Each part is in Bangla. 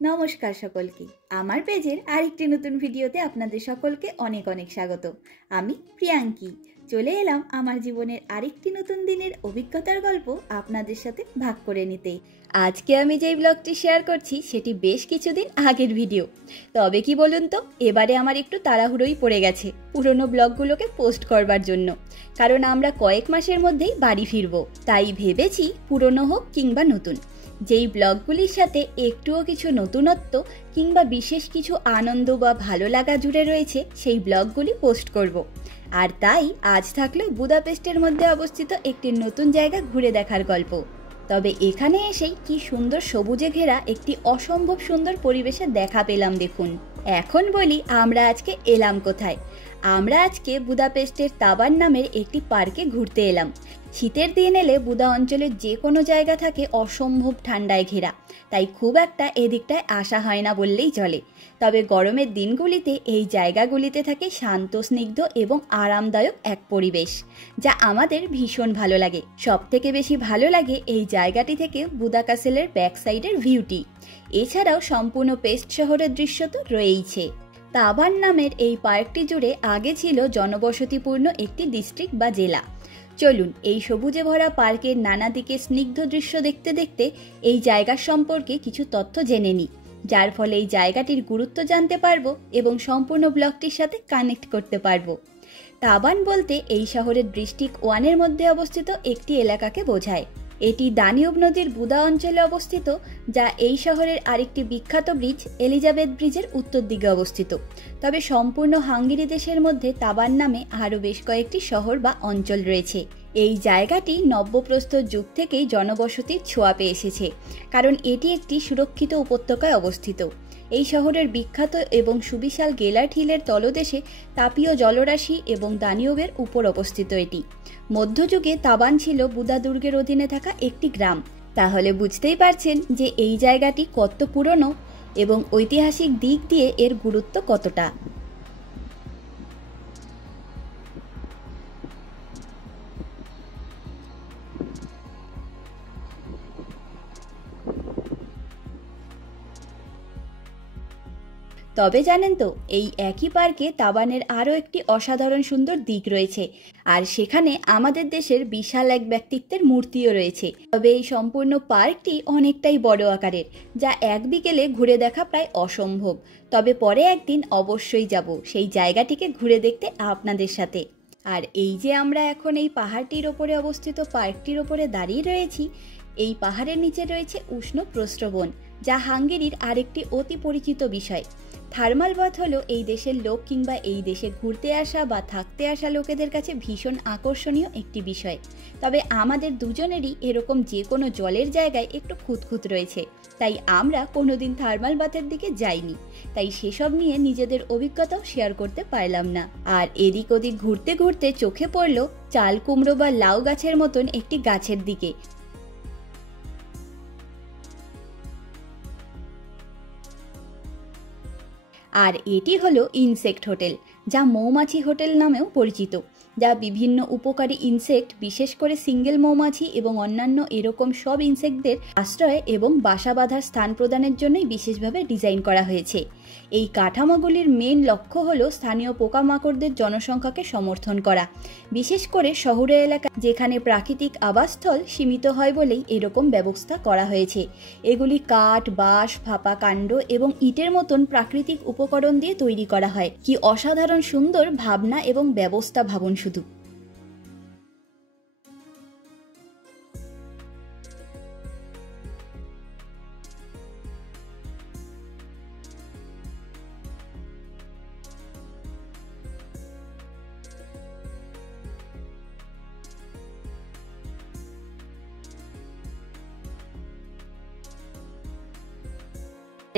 নমস্কার সকলকে। আমার পেজের আরেকটি নতুন ভিডিওতে আপনাদের সকলকে অনেক অনেক স্বাগত। আমি প্রিয়াঙ্কি চলে এলাম আমার জীবনের আরেকটি নতুন দিনের অভিজ্ঞতার গল্প আপনাদের সাথে ভাগ করে নিতে। আজকে আমি যেই ব্লগটি শেয়ার করছি সেটি বেশ কিছুদিন আগের ভিডিও। তবে কি বলুন তো, এবারে আমার একটু তাড়াহুড়োই পড়ে গেছে পুরনো ব্লগগুলোকে পোস্ট করবার জন্য, কারণ আমরা কয়েক মাসের মধ্যেই বাড়ি ফিরবো। তাই ভেবেছি পুরনো হোক কিংবা নতুন, যেই ব্লগগুলির সাথে একটুও কিছু নতুনত্ব কিংবা বিশেষ কিছু আনন্দ বা ভালো লাগা জুড়ে রয়েছে সেই ব্লগগুলি পোস্ট করব। আর তাই আজ থাকলো বুদাপেস্টের মধ্যে অবস্থিত একটি নতুন জায়গা ঘুরে দেখার গল্প। তবে এখানে এসেই কি সুন্দর সবুজে ঘেরা একটি অসম্ভব সুন্দর পরিবেশে দেখা পেলাম দেখুন। এখন বলি আমরা আজকে এলাম কোথায়। আমরা আজকে বুদাপেস্টের তাবান নামের একটি পার্কে ঘুরতে এলাম। শীতের দিন এলে বুদা অঞ্চলের যে কোনো জায়গা থাকে অসম্ভব ঠান্ডায় ঘেরা, তাই খুব একটা এদিকটায় আসা হয় না বললেই চলে। তবে গরমের দিনগুলিতে এই জায়গাগুলিতে থাকে শান্ত, স্নিগ্ধ এবং আরামদায়ক এক পরিবেশ, যা আমাদের ভীষণ ভালো লাগে। সব থেকে বেশি ভালো লাগে এই জায়গাটি থেকে বুদা ক্যাসেলের ব্যাক সাইডের ভিউটি। এছাড়াও সম্পূর্ণ পেস্ট শহরের দৃশ্য তো রয়েইছে। তাবান নামের এই পার্কটি জুড়ে আগে ছিল জনবসতিপূর্ণ একটি ডিস্ট্রিক্ট বা জেলা। চলুন এই সবুজে ভরা পার্কের নানা দিকে স্নিগ্ধ দৃশ্য দেখতে দেখতে এই জায়গার সম্পর্কে কিছু তথ্য জেনে নিই, যার ফলে এই জায়গাটির গুরুত্ব জানতে পারবো এবং সম্পূর্ণ ব্লকটির সাথে কানেক্ট করতে পারবো। তাবান বলতে এই শহরের ডিস্ট্রিক্ট 1-এর মধ্যে অবস্থিত একটি এলাকাকে বোঝায়। এটি দানিউব নদীর বুদা অঞ্চলে অবস্থিত, যা এই শহরের আরেকটি বিখ্যাত ব্রিজ এলিজাবেথ ব্রিজের উত্তর দিকে অবস্থিত। তবে সম্পূর্ণ হাঙ্গেরি দেশের মধ্যে তাবান নামে আরও বেশ কয়েকটি শহর বা অঞ্চল রয়েছে। এই জায়গাটি নব্যপ্রস্তর যুগ থেকেই জনবসতির ছোঁয়া পেয়ে এসেছে, কারণ এটি একটি সুরক্ষিত উপত্যকায় অবস্থিত। এই শহরের বিখ্যাত এবং সুবিশাল গেলার্ট হিলের তলদেশে তাপীয় জলরাশি এবং দানিউবের উপর অবস্থিত এটি। মধ্যযুগে তাবান ছিল বুদা দুর্গের অধীনে থাকা একটি গ্রাম। তাহলে বুঝতেই পারছেন যে এই জায়গাটি কত পুরনো এবং ঐতিহাসিক দিক দিয়ে এর গুরুত্ব কতটা। তবে জানেন তো, এই একই পার্কে তাবানের আরও একটি অসাধারণ সুন্দর দিক রয়েছে, আর সেখানে আমাদের দেশের বিশাল এক ব্যক্তিত্বের মূর্তিও রয়েছে। তবে এই সম্পূর্ণ পার্কটি অনেকটাই বড় আকারের, যা এক বিকেলে ঘুরে দেখা প্রায় অসম্ভব। তবে পরে একদিন অবশ্যই যাব সেই জায়গাটিকে ঘুরে দেখতে আপনাদের সাথে। আর এই যে আমরা এখন এই পাহাড়টির ওপরে অবস্থিত পার্কটির ওপরে দাঁড়িয়ে রয়েছি, এই পাহাড়ের নিচে রয়েছে উষ্ণ প্রস্রবণ, যা হাঙ্গেরির আরেকটি অতি পরিচিত বিষয়। থার্মাল বাথ হলো এই দেশের লোক কিংবা এই দেশে ঘুরতে আসা বা থাকতে আসা লোকেদের কাছে ভীষণ আকর্ষণীয় একটি বিষয়। তবে আমাদের দুজনেরই এরকম যে কোনো জলের জায়গায় একটু খুঁতখুঁত রয়েছে, তাই আমরা কোনোদিন থার্মাল বাথের দিকে যাইনি। তাই সেসব নিয়ে নিজেদের অভিজ্ঞতাও শেয়ার করতে পারলাম না। আর এদিক ওদিক ঘুরতে ঘুরতে চোখে পড়লো চাল কুমড়ো বা লাউ গাছের মতন একটি গাছের দিকে। আর এটি হলো ইনসেক্ট হোটেল, যা মৌমাছি হোটেল নামেও পরিচিত, যা বিভিন্ন উপকারী ইনসেক্ট, বিশেষ করে সিঙ্গেল মৌমাছি এবং অন্যান্য এরকম সব ইনসেক্টদের আশ্রয় এবং বাসা বাঁধার স্থান প্রদানের জন্যই বিশেষভাবে ডিজাইন করা হয়েছে। এই কাঠামোগুলির মেন লক্ষ্য হলো স্থানীয় পোকামাকড়দের জনসংখ্যাকে সমর্থন করা, বিশেষ করে শহুরে এলাকা যেখানে প্রাকৃতিক আবাসস্থল সীমিত হয় বলেই এরকম ব্যবস্থা করা হয়েছে। এগুলি কাঠ, বাঁশ, ফাঁপা কাণ্ড এবং ইটের মতন প্রাকৃতিক উপকরণ দিয়ে তৈরি করা হয়। কি অসাধারণ সুন্দর ভাবনা এবং ব্যবস্থা ভাবুন শুধু।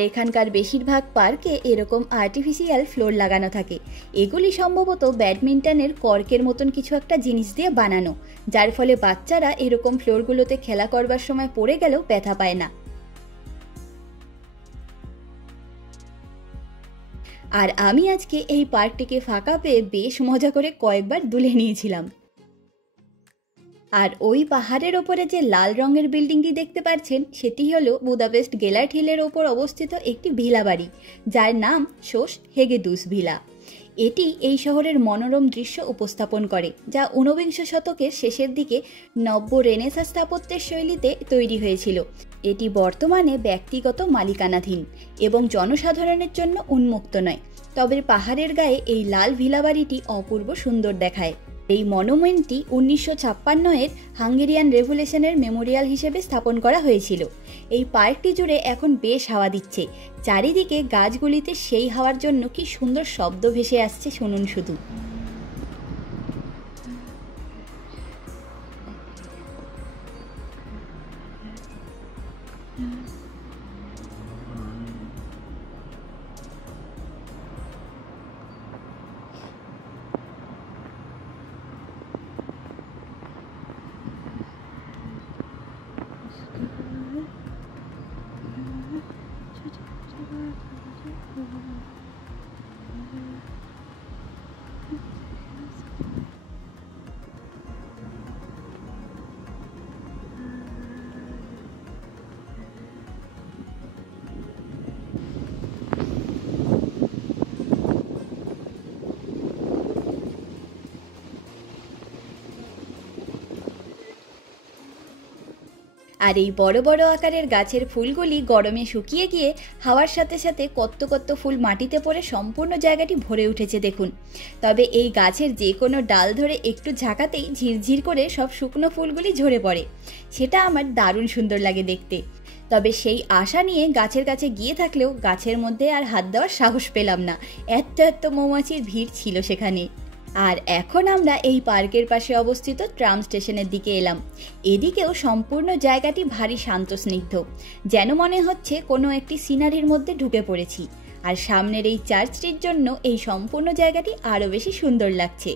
এখানকার বেশিরভাগ পার্কে এরকম আর্টিফিশিয়াল ফ্লোর লাগানো থাকে। এগুলি সম্ভবত ব্যাডমিন্টনের কর্কের মতন কিছু একটা জিনিস দিয়ে বানানো, যার ফলে বাচ্চারা এরকম ফ্লোরগুলোতে খেলা করবার সময় পড়ে গেলেও ব্যথা পায় না। আর আমি আজকে এই পার্কটিকে ফাঁকা পেয়ে বেশ মজা করে কয়েকবার দুলে নিয়েছিলাম। আর ওই পাহাড়ের ওপরে যে লাল রঙের বিল্ডিংটি দেখতে পাচ্ছেন সেটি হলো বুদাপেস্ট গেলার্ট হিলের ওপর অবস্থিত একটি ভিলা বাড়ি, যার নাম সোস হেগেদুস ভিলা। এটি এই শহরের মনোরম দৃশ্য উপস্থাপন করে, যা ঊনবিংশ শতকের শেষের দিকে নব্য রেনেসাঁ স্থাপত্যের শৈলীতে তৈরি হয়েছিল। এটি বর্তমানে ব্যক্তিগত মালিকানাধীন এবং জনসাধারণের জন্য উন্মুক্ত নয়, তবে পাহাড়ের গায়ে এই লাল ভিলা বাড়িটি অপূর্ব সুন্দর দেখায়। এই মনুমেন্টটি 1956-এর হাঙ্গেরিয়ান রেভলিউশনের মেমোরিয়াল হিসেবে স্থাপন করা হয়েছিল। এই পার্কটি জুড়ে এখন বেশ হাওয়া দিচ্ছে, চারিদিকে গাছগুলিতে সেই হাওয়ার জন্য কি সুন্দর শব্দ ভেসে আসছে, শুনুন শুধু। আর এই বড় বড় আকারের গাছের ফুলগুলি গরমে শুকিয়ে গিয়ে হাওয়ার সাথে সাথে কত কত ফুল মাটিতে পড়ে সম্পূর্ণ জায়গাটি ভরে উঠেছে দেখুন। তবে এই গাছের যে কোনো ডাল ধরে একটু ঝাঁকাতেই ঝিরঝির করে সব শুকনো ফুলগুলি ঝরে পড়ে, সেটা আমার দারুণ সুন্দর লাগে দেখতে। তবে সেই আশা নিয়ে গাছের কাছে গিয়ে থাকলেও গাছের মধ্যে আর হাত দেওয়ার সাহস পেলাম না, এত মৌমাছির ভিড় ছিল সেখানে। আর এখন আমরা এই পার্কের পাশে অবস্থিত ট্রাম স্টেশনের দিকে এলাম। এদিকেও সম্পূর্ণ জায়গাটি ভারী শান্ত স্নিগ্ধ, যেন মনে হচ্ছে কোনো একটি সিনারির মধ্যে ঢুকে পড়েছি। আর সামনের এই চার্চটির জন্য এই সম্পূর্ণ জায়গাটি আরও বেশি সুন্দর লাগছে।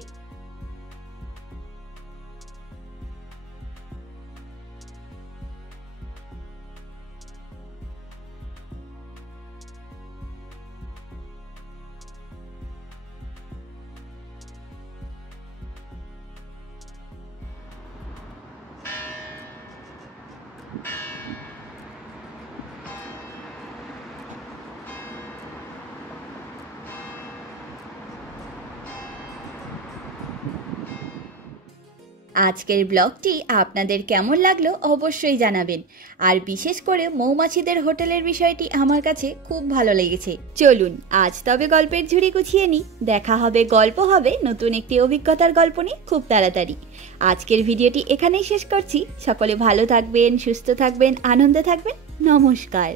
আজকের ব্লগটি আপনাদের কেমন লাগলো অবশ্যই জানাবেন। আর বিশেষ করে মৌমাছিদের হোটেলের বিষয়টি আমার কাছে খুব ভালো লেগেছে। চলুন আজ তবে গল্পের ঝুড়ি গুছিয়ে নিই। দেখা হবে, গল্প হবে নতুন একটি অভিজ্ঞতার গল্প নিয়ে খুব তাড়াতাড়ি। আজকের ভিডিওটি এখানেই শেষ করছি। সকলে ভালো থাকবেন, সুস্থ থাকবেন, আনন্দে থাকবেন। নমস্কার।